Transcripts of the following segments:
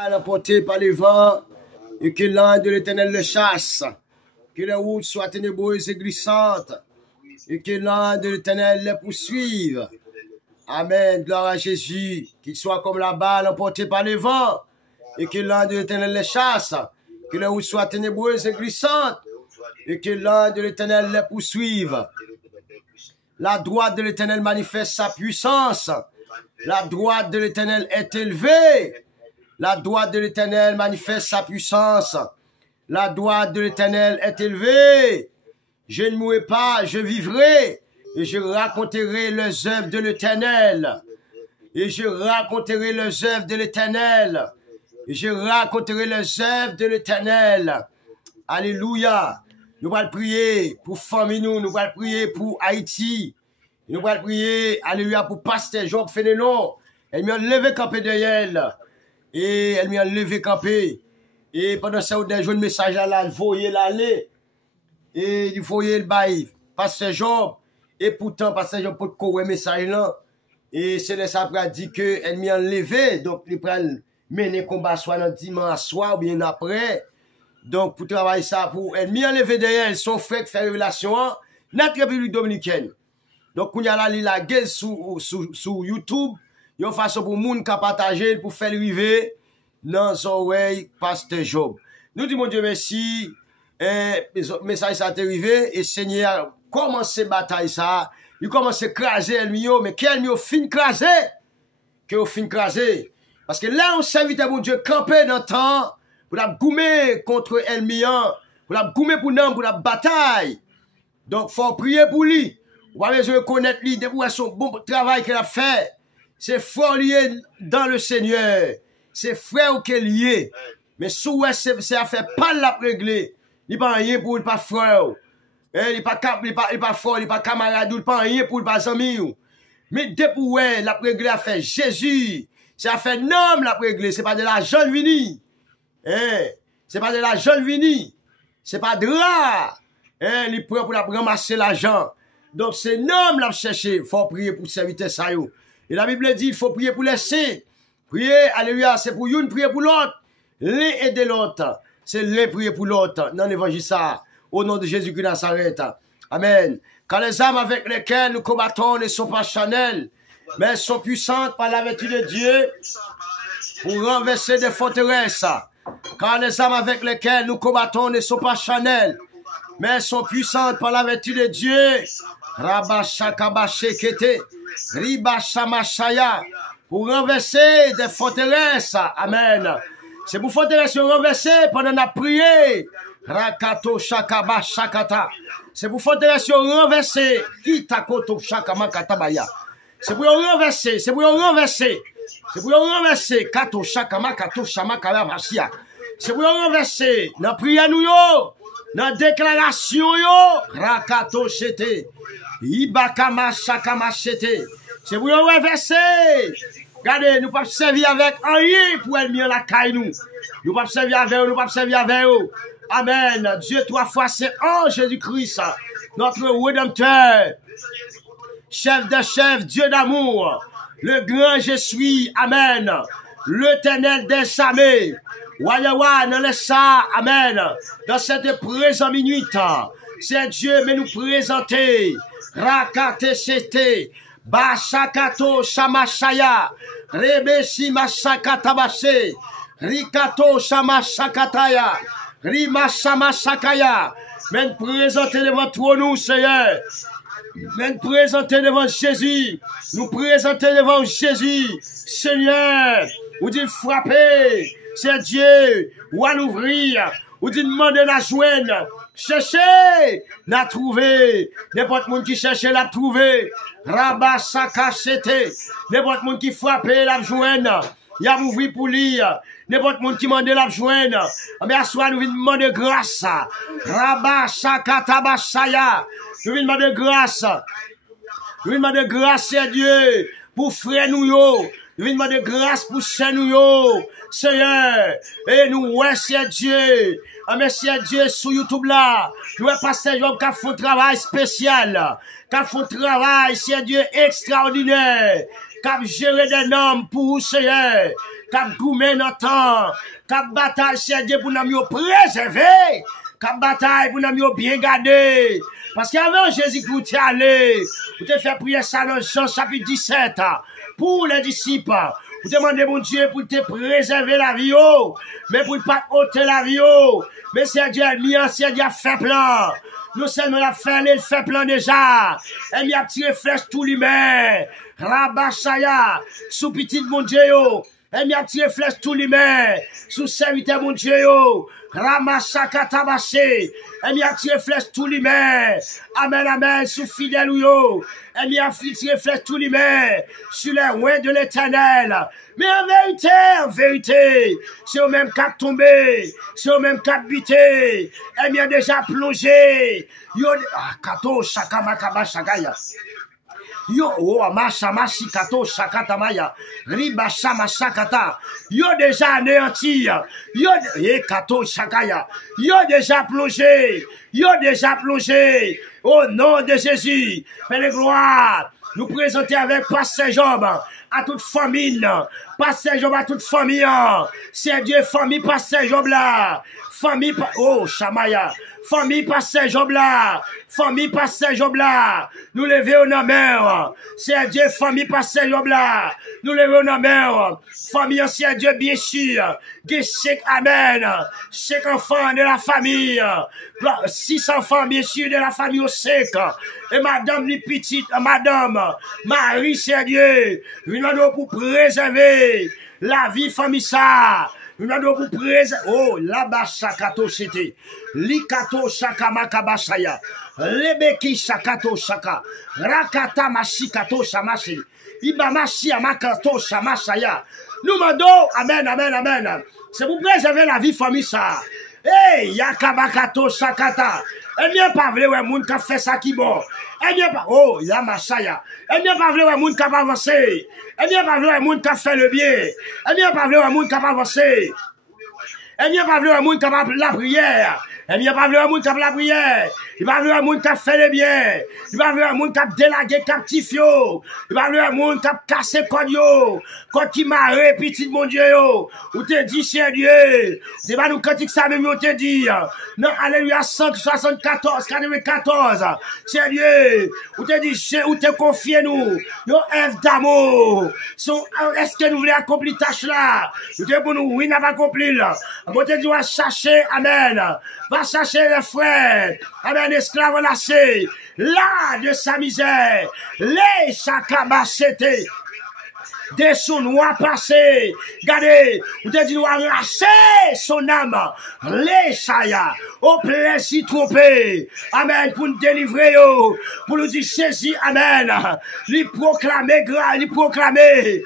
Emporté par les vents, et que l'ange de l'Éternel le chasse, que les routes soient ténébreuses et glissantes, et que l'ange de l'Éternel les poursuive. Amen, gloire à Jésus, qu'il soit comme la balle emportée par les vents, et que l'ange de l'Éternel les chasse, que les routes soient ténébreuses et glissantes, et que l'ange de l'Éternel les poursuive. La droite de l'Éternel manifeste sa puissance, la droite de l'Éternel est élevée. La droite de l'Éternel manifeste sa puissance. La droite de l'Éternel est élevée. Je ne mourrai pas, je vivrai. Et je raconterai les œuvres de l'Éternel. Et je raconterai les œuvres de l'Éternel. Et je raconterai les œuvres de l'Éternel. Alléluia. Nous allons prier pour famille, nous allons prier pour Haïti. Nous allons prier, alléluia, pour Pasteur Job Fénénon. Elle m'a levé campé derrière. Et elle m'a levé campé. Et pendant ça, on a joué un message à la, voyez l'aller. Et il voyait le bail. Pasteur Job. Et pourtant, Pasteur Job peut courir un message là. Et c'est là ça après dit que elle m'a levé. Donc, il prend mener combat soit dans dimanche soir ou bien après. Donc, pour travailler ça, pour elle m'a levé derrière son frère qui fait révélation dans notre République dominicaine. Donc, on y a là, il a gueule sur YouTube. Il y a une façon pour moun ka partager, pour faire arriver dans son oreille Pasteur Job. Nous disons, mon Dieu, merci. Message ça est arrivé et Seigneur commence bataille ça. Il commence à écraser Elmio, mais quel Elmio fin écraser? Que fin écraser? Parce que là, on s'invite à mon Dieu camper dans le temps pour la goumer contre Elmio, pour la goumer pour nous, pour la bataille. Donc, faut prier pour lui. On va besoin de connaître lui, de voir son bon travail qu'il a fait. C'est fort lié dans le Seigneur. C'est frère qui est lié. Mais sous c'est à faire pas la régler. Il n'y a pas rien pour le pas frère. Il n'y a pas fort, il n'y a pas camarade, il n'y a pas rien pour le pas ami. Mais depuis la régler a fait Jésus. C'est à faire nom la régler. C'est pas de la jeune vini. C'est pas de la jeune vini. C'est pas de là. Il prend pour la ramasser l'argent. Donc c'est nom la chercher. Il faut prier pour serviteur ça. Et la Bible dit, il faut prier pour les saints. Prier, alléluia, c'est pour une, prier pour l'autre. L'un aider l'autre. C'est l'un prier pour l'autre. Dans l'évangile ça. Au nom de Jésus-Christ de Nazareth. Amen. Car les armes avec lesquelles nous combattons ne sont pas charnelles, mais sont puissantes par la vertu de Dieu pour renverser des forteresses. Car les armes avec lesquelles nous combattons ne sont pas charnelles, mais sont puissantes par la vertu de Dieu. Rabashakabashekete. Ribashamashaya, pour renverser des forteresses. Amen. C'est pour forteresses renverser pendant la prière. Rakato shakaba shakata. C'est pour forteresses renverser. Itakoto shakamacatabaya. C'est pour renverser. C'est pour renverser. C'est pour renverser. Kato shakamakato shamakabashia. C'est pour renverser. Dans la prière nous yo. Dans la déclaration yo. Rakato shete. Ibakama shakama shete. C'est pour renverser. Regardez, nous ne pouvons pas servir avec rien pour être mis en la caille nous. Nous ne pouvons pas servir avec eux, nous ne pouvons pas servir avec eux. Amen. Dieu trois fois c'est en Jésus-Christ, notre Rédempteur, chef de chef, Dieu d'amour, le grand je suis. Amen. L'Éternel des armées. Wayawa, dans le ça. Amen. Dans cette présente minute, c'est Dieu mais nous présenter. Rakate sete. Bashakato Shamashaya, Rebeshi Mashakatabashe, Rikato Shamashakataya, Rimashamashakaya. Mais présenter devant toi nous, Seigneur. Mais présenter devant Jésus. Nous présenter devant Jésus. Seigneur, vous dites frapper. C'est Dieu. Ou à l'ouvrir. Ou dites demander la joindre. Cherchez, la trouver. N'importe monde qui cherche, la trouver. Rabat sakachete. N'importe monde qui frappe, la joindre. Il y a ouvert pour lire. N'importe monde qui demande la joindre. Mais à soi, nous venons demander grâce. Rabat sakatabashaya. Nous venons demander grâce. Nous venons demander grâce à Dieu. Pour frère nous yo. Nous venons demander grâce pour chien nous yo. Seigneur. Et nous, ouais, c'est Dieu. Merci à Dieu sur YouTube là. Nous avons passé Job qui a fait un travail spécial. Qui a fait un travail, c'est Dieu extraordinaire. Qui a géré des noms pour vous, Seigneur. cap goumé dans temps, cap bataille c'est Dieu pour nous préserver, cap bataille pour nous bien garder. Parce qu'avant Jésus-Christ est allé, vous te fait prier ça dans Jean chapitre 17 pour les disciples. Vous demandez mon Dieu pour te préserver la vie, mais pour ne pas ôter la vie, mais c'est Dieu c'est Dieu fait plan. Nous seulement la fait plan déjà. Et il a tiré flèche tout l'humain. Rabachaya, sous petit mon Dieu, et il a tiré flèche tout l'humain. Sous serviteur mon Dieu, Ramachaka tabaché, et il a tiré flèche tout l'humain. Amen, amen, sous fidèle ou yo. Et il a tiré flèche tout l'humain. Sur les rois de l'éternel. Mais en vérité, c'est au même cap tombé, c'est au même cap bité. Et il a déjà plongé. Yo, kato, shaka, makaba, shagaya. Yo, oh, mashi, kato, shakata, maya. Riba, shama, shakata. Yo, déjà anéanti. Yo, kato, shakaya. Yo, déjà plongé. Yo, déjà plongé. Au nom de Jésus. Père de gloire. Nous présenter avec Pasteur Job à toute famille. Pasteur Job à toute famille. C'est Dieu, famille Pasteur Job là. Famille, oh, Shamaya. Famille Pasteur Job là. Famille Pasteur Job là. Nous levons nos mains. C'est Dieu, famille Pasteur Job là. Nous levons nos mains. Famille, c'est Dieu, bien sûr. Chaque amen. Chaque enfant de la famille. 6 enfants, bien sûr, de la famille au sec. Et madame, les petites, madame, Marie, c'est Dieu. Nous allons pour préserver la vie famille ça. Nous allons pour préserver. Oh, là-bas, chakato, c'était. Likato, shaka, makabashaya. Lebeki, shakato, shaka. Rakata, mashikato, shamashi. Ibamashi, amakato, shamashaya. Nous demandons, amen, amen, amen. C'est pour préserver la vie famille ça. Hey, yakabakato, shakata. Et bien pas vrai, ouais, moun ka fait ça qui bon. Et bien pas, oh, ya machaya. Et bien pas vrai, ouais, moun ka pas avancer. Et bien pas vrai, ouais, moun ka fait le bien. Et bien pas vrai, ouais, moun ka pas avancer. Et bien pas vrai, ouais, moun ka pas la prière. Et bien pas vrai, ouais, moun ka pas la prière. Il va vouloir un monde qui a fait le bien. Il va vouloir un monde qui a délagué captif yo. Il va vouloir un monde qui a cassé code yo. Code qui m'a petit mon Dieu yo. Ou te dit, cher Dieu. C'est pas nous cantique ça même, on te dit. Non, alléluia, 174, 94. Cher Dieu. Ou te dit, ou te confie nous. Yo, œuvre d'amour. Est-ce que nous voulons accomplir tâche là? Ou te pour nous, oui, n'a pas accompli là. On te dit, va chercher, amen. Va chercher les frères. Amen. Esclave lâché, là de sa misère, les chakabachete, des sons noirs passés, regardez, vous te dit nous arracher son âme, les chaya, au plaisir trompé, amen, pour nous délivrer, pour nous dire saisi, amen, lui proclamer, Jésus proclamer,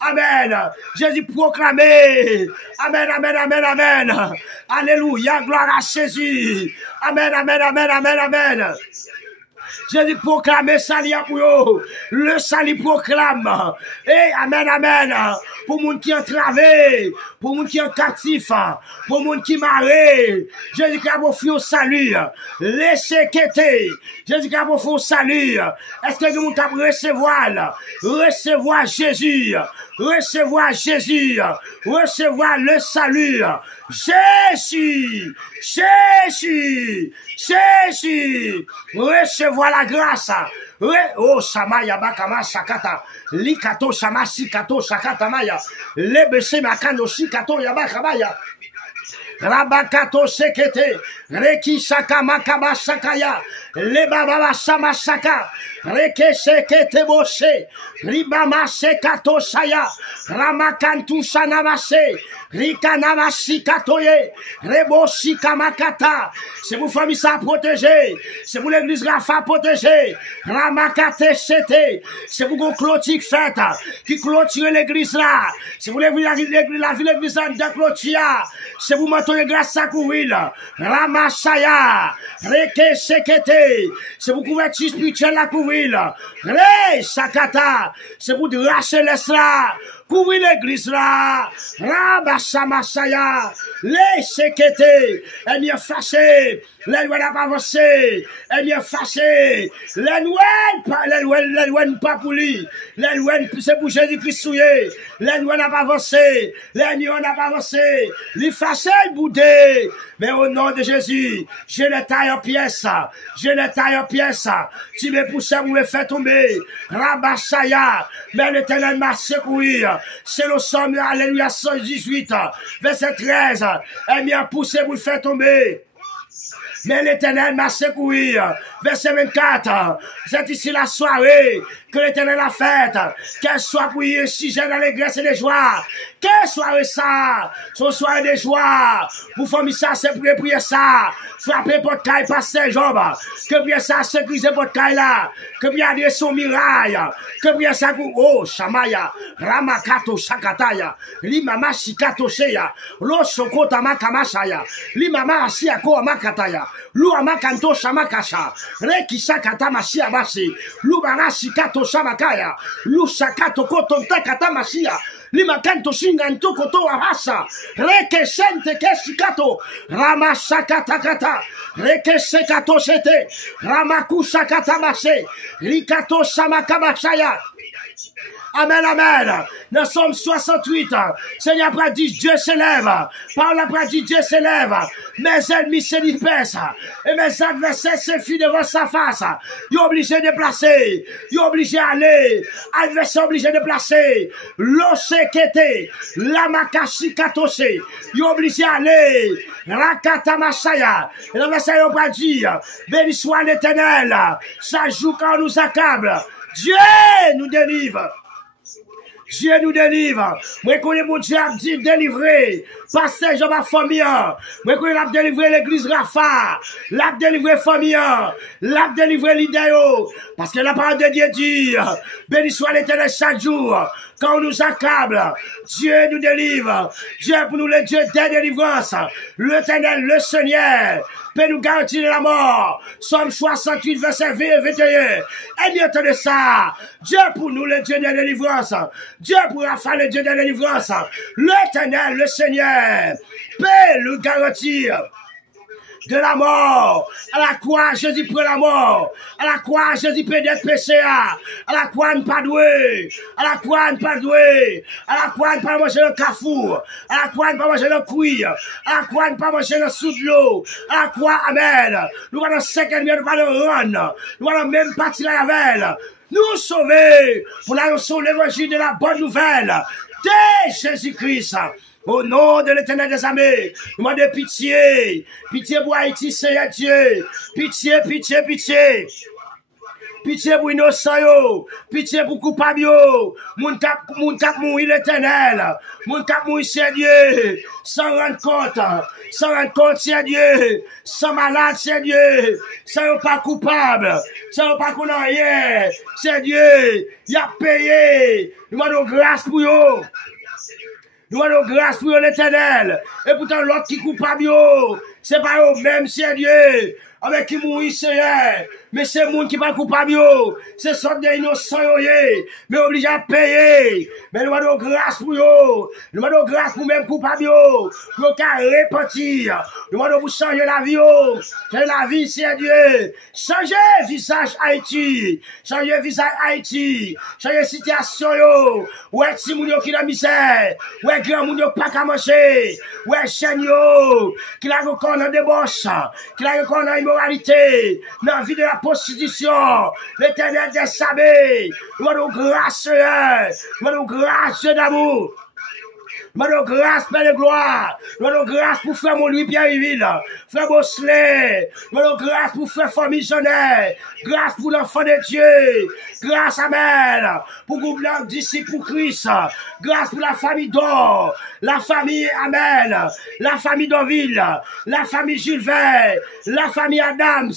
amen, Jésus proclamer, amen, amen, amen, amen, alléluia, gloire à Jésus, amen, amen, amen, amen, amen. Jésus proclame salut pour eux. Le salut proclame. Et amen, amen. Pour moun qui est entravé, pour moun qui est captif, pour moun qui marre. Jésus qui a offert au salut. Laissez quitter. Jésus qui a offert au salut. Est-ce que nous avons recevoir Jésus? Recevoir Jésus. Recevoir le salut. Jésus. Recevoir la grâce. Oh, Shamaya Bakama Shakata. Likato Shamashi Kato Shakata Maya. Lebese Makano Shikato Yabakamaya. Rabakato Sekete. Reki Shaka Makaba Shakaya. Lebaba Shama Shaka. Reke Sekete Boshe. Ribama Sekato Shaya. Ramakantu Shanamase. Rikanamashi Katoye. Reboshi Kamakata. C'est pour famille ça protéger. C'est pour l'église Rafa protéger. Ramakate Sete. C'est pour qu'on clôture fête. Qui clôture l'église là. C'est pour l'église là de clôture. C'est pour mentonner grâce à courir. Ramashaya. Reke Sekete. C'est pour couverture spirituelle la courir. Re Shakata. C'est pour racher l'Esra. couvrir l'église là. Rabassamasaya. Les séquetés. Elle m'y a fâché. Les lois n'a pas avancé. Elle m'y a fâché. Les lois pas pour lui. Les lois c'est pour Jésus-Christ souillé. Les lois n'a pas avancé. Les lois n'a pas avancé. Les fâché boudé. Mais au nom de Jésus, je les taille en pièces. Je les taille en pièces. Tu me pousses pour me faire tomber. Rabasaya. Mais l'Éternel m'a secoué. C'est le somme, alléluia, 118, verset 13. Elle m'a poussé pour le faire tomber. Mais l'Éternel m'a secoué. Verset 24. C'est ici la soirée que l'Éternel a faite. Qu'elle soit pour y sujet d'allégresse et de joie. Quelle soirée ça? Son soirée de joie. Pour faire ça, c'est pour prier ça. Frapper votre caille, passer Job. Que prier ça, sécuriser votre caille là. Que prier adresser son mirail. Que prier ça pour, oh, Shamaya. Ramakato Shakataya. Limama Shikato Sheya. Lo Sokota Makamashaya. Limama Asiako Amakataya. Lu Amakanto Shamakasha. Reki Shakata Mashia Bashi. Lu Barashikato Shamakaya. Lu Shakato Kotonta Katamashia. Limakanto Shinganto Koto Ahasa. Reke Shente Keshikato. Rama Shakatakata. Reke Shekato Shete. Ramaku Shakata Mashe. Rikato Shamakamashaya. Amen, amen. Dans Somme 68, Seigneur a dit, Dieu s'élève. Parole a dit, Dieu s'élève. Mes ennemis se dispersent. Et mes adversaires se fuient devant sa face. Ils sont obligés de placer. Ils sont obligés d'aller. Adversaires obligés de placer. L'osekete. Lamakashi katose. Ils sont obligés d'aller. Rakata Mashaya. Et l'adversaire a dit, béni soit l'Éternel. Ça joue quand on nous accable. Dieu nous délivre. Dieu nous délivre. Moi, connais mon Dieu a dit délivrer. Pasteur Jean ma famille. Moi, connais l'a délivré l'église Rafa. L'a délivré famille. L'a délivré l'idéo. Parce que la parole de Dieu dit, béni soit l'Éternel chaque jour. Quand on nous accable, Dieu nous délivre. Dieu pour nous le Dieu des délivrances. L'Éternel, le Seigneur, peut nous garantir la mort. Somme 68, verset 20 et 21. Et bien de ça, Dieu pour nous le Dieu des délivrances. Dieu pour Raphaël le Dieu des délivrances. L'Éternel, le Seigneur, peut nous garantir de la mort. À la croix, Jésus prend la mort. À la croix, Jésus peut d'être péché. À la croix, ne pas doué. À la croix, ne pas doué. À la croix, ne pas manger le cafour. À la croix, ne pas manger le cuir. À la croix, ne pas manger le sous de l'eau. À la croix, amen. Nous allons 5 ennemis, nous allons run. Nous allons même partir la veille. Nous sauver pour annoncer l'évangile de la bonne nouvelle de Jésus-Christ. Au nom de l'Éternel des armées, nous demandons pitié. Pitié pour Haïti, Seigneur Dieu. Pitié, pitié, pitié. Pitié pour innocent yo. Pitié pour coupable yo. Moun kap mourir l'Éternel. Moun kap mourir, c'est Dieu. Sans rendre compte. Sans rendre compte, c'est Dieu. Sans malade, c'est Dieu. Sans pas coupable. Sans pas qu'on a rien. C'est Dieu. Il a payé. Nous demandons grâce pour yo. Nous avons grâce pour l'Éternel. Et pourtant, l'autre qui coupable, c'est pas eux, même c'est Dieu. Avec qui mourit, Seigneur. Mais c'est le monde qui pas coupable, c'est sorte d'innocents, mais obligé à payer. Mais nous avons grâce pour eux. Nous avons grâce pour même coupable, pour qu'à repentir. Nous avons pour changer la vie, changer la vie, c'est Dieu. Changer visage Haïti. Changer visage Haïti. Changer situation, ouais, si moun yo qui la misère. Ouais, grand moun yo pas qu'à manger. Ouais, chaîne yo, qui la reconnaît dans débauche. Qui la reconnaît dans immoralité. Dans la vie de la prostitution, l'Éternel des sabés, nous avons grâce, nous avons grâce d'amour. Nous avons grâce, Père de gloire. Nous avons grâce pour frère mon Louis Pierre-Yville, frère Bosselet. Nous avons grâce pour frère famille Jeannet. Grâce pour l'enfant de Dieu. Grâce, amen. Pour groupe disciples pour Christ. Grâce pour la famille d'Or. La famille, amen. La famille d'Orville. La famille Jules Vert. La famille Adams.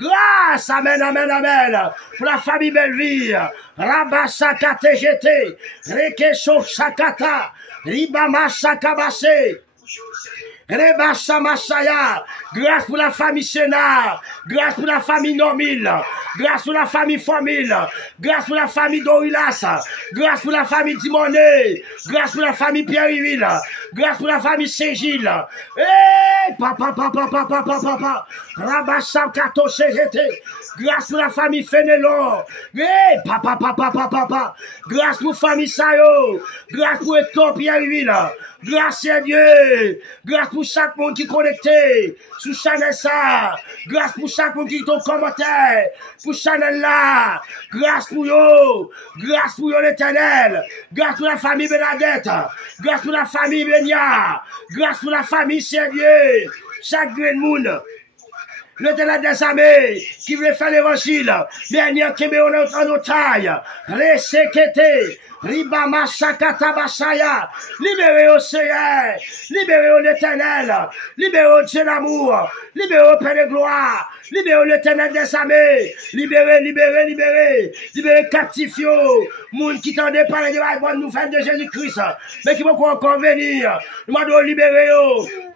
Grâce, amen, amen, amen. Pour la famille Belleville. Rabasaka TGT. Rekesho Shakata. Ribama Shakabase. Rebassa Masaya. Grâce pour la famille Sénat. Grâce pour la famille Normil. Grâce pour la famille Formil. Grâce pour la famille Dorilas. Grâce pour la famille Dimoné. Grâce pour la famille Pierre-Yville. Grâce pour la famille Saint-Gilles. Eh, papa. Rabassa Kato CGT. Grâce pour la famille Fénélon. Eh, papa. Grâce pour la famille Sayo. Grâce pour Hector Pierre-Yville. Grâce à Dieu. Grâce pour chaque monde qui est connecté. Sous Chanel ça. Grâce pour chaque monde qui est en commentaire. Pour Chanel là. Grâce pour yo. Grâce pour yo l'éternel. Grâce pour la famille Benadette. Grâce pour la famille Benia. Grâce pour la famille Saint-Dieu. Chaque grand monde. L'éternel des armées, qui veut faire l'évangile, dernier qui met en otaille, reséqueté, ribama sakata basaya, libérez au Seigneur, libérez au l'éternel, libérez au Dieu d'amour, libérez au Père de gloire, libérez l'éternel des armées, libérez captifs, moun qui t'en parler de la bonne nouvelle de Jésus-Christ, mais qui vont encore venir, nous devons libérer,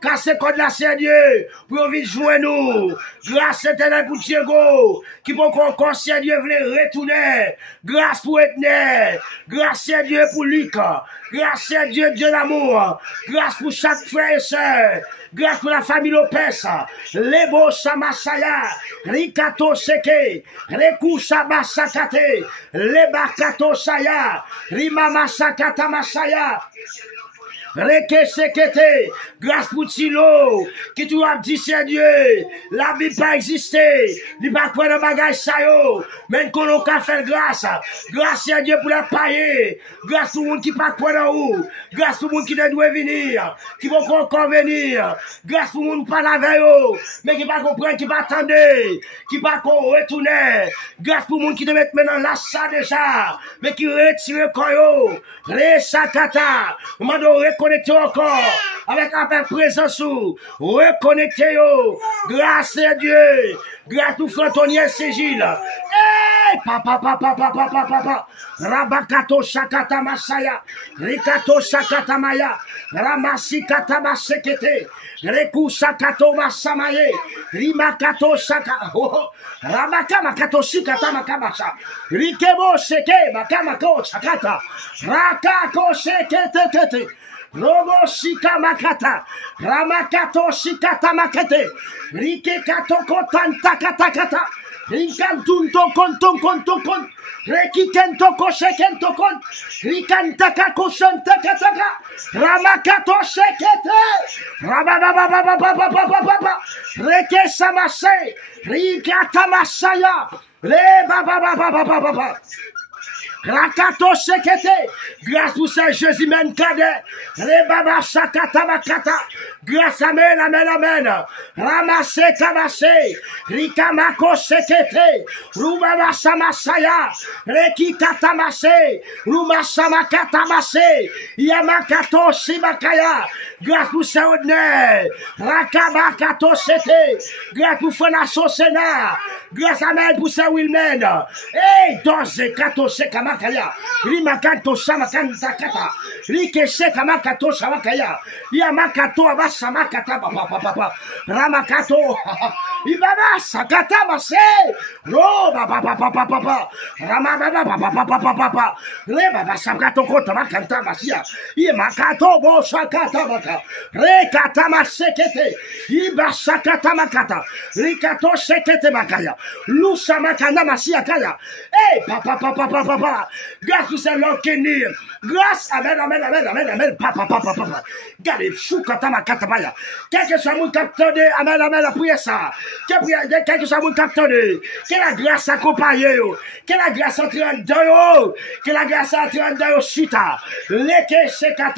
casser contre la Seigneur, pour venir jouer nous. Grâce éternelle pour Diego, qui peut encore Dieu venir retourner. Grâce pour Etner. Grâce à Dieu pour Luca. Grâce à Dieu, Dieu d'amour. Grâce pour chaque frère et soeur. Grâce pour la famille Lopez. Lebo Samasaya. Rikato Seke. Reku Sabasakate. Lebakato Saya. Rimama Sakata Masaya. Reke sekete, grâce pour Tilo, qui tu as dit, c'est Dieu, la Bible pas existé, il pas quoi de bagage ça yo, même qu'on a fait grâce à Dieu pour la payer, grâce au monde qui pas quoi dans où, grâce au monde qui doit venir, qui vont encore venir, grâce au monde pas la veille, mais qui pas comprendre, qui pas attendre, qui pas retourner, grâce au monde qui te mettre maintenant là ça déjà, mais qui retire koyo, resakata, reconnecter encore avec la présence reconnecter grâce à Dieu grâce au Frantonier Ségil papa Rabakato Shakata Masaya Rikato Shakata Maya Ramasi Katama Sekete Reku Shakato Masamaye Rimakato Shaka Ramaka Makato Shikata Makamasa Rikebo Seke Makamako Shakata Rakako Sekete Robo Shika Makata, Ramakato Shikata Makate, Rike Kato Kotanta Katakata, Rinkantunto Konton, Rekikento Koshekento Kon, Rikantaka Koshanta Kataka, Ramakato Shekete, Rabababababababababa, Reke Samase, Rikata Masaya, Le Bababababababa. Rakato Sekete, grâce pour Saint Jésus men cadet, Rebaba Sakata Makata, grâce amen, Ramase Kamase, Rikamako Sekete, Rubaba Samasaya, Reki Katamase, Ruma Samakata Mase, Yamakato Simakaya, grâce pour Saint Odner, Rakabakato Sete, grâce pour Fonaso Sena, grâce amen pour Saint Wilmen, Doze Kato Sekama. Rimakanto Samakanta Kata, Rikeshe Kamakato Samakaya, Yamakato Abasamakata Papa, Ramakato, Ibaba Sakata Mase, Roba Papa, Ramaba Papa, Reba Sakato Kota Makanta Masia, Yamakato Bosakata Maka, Rekata Masekete, Iba Sakata Makata, Rikato Sekete Makaya, Lusa Makana Masia Kaya, Papa. Grâce à l'homme qui est né. Grâce, amen, papa. Gardez, choukatama katamaya. Quel que soit mon capteur de, amen, la prière ça. Quel que soit mon capteur de, que la grâce accompagne, que la grâce entre en dedans, que la grâce entre en dedans, chita. Leke sekata.